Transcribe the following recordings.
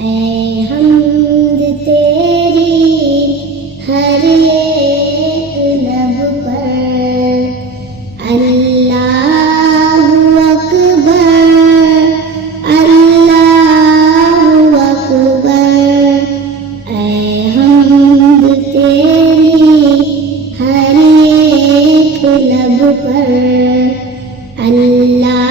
اے حمد تیری ہر ایک لب پر، اللہ اکبر اللہ اکبر، اے حمد تیری ہر ایک لب پر، اللہ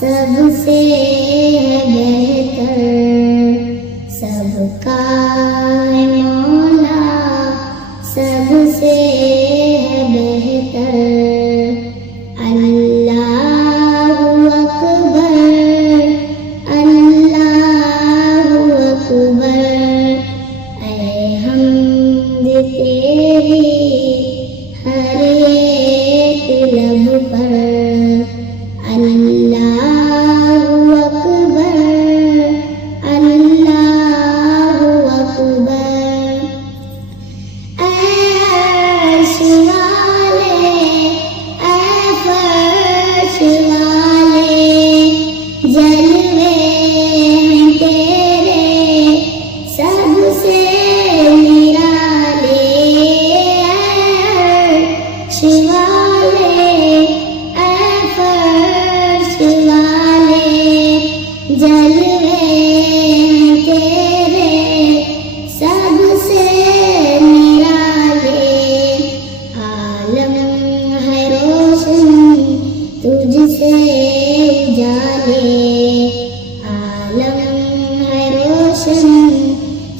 سب سے بہتر، سب کا مولا سب سے بہتر، اللہ اکبر اللہ اکبر، اے حمد تیری ہر ایک لب پر، اللہ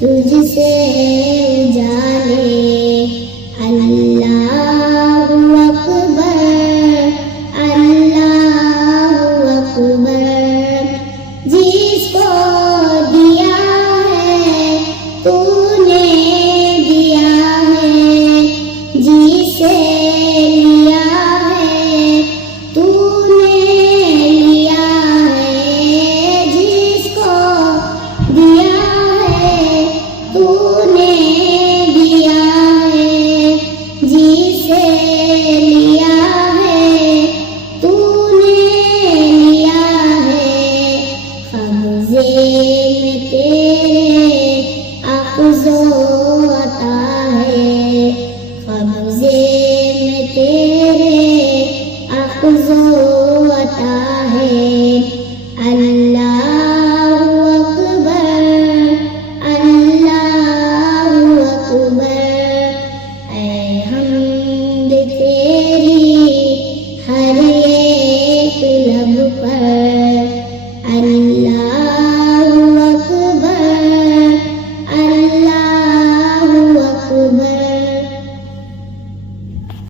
تجھ سے جانے، اللہ اکبر اللہ اکبر، جس کو دیا ہے تو نے دیا ہے، جسے لیا ہے تو نے لیا ہے، جس کو دیا تو نے دیا ہے، جسے لیا ہے تو نے لیا ہے، قبضے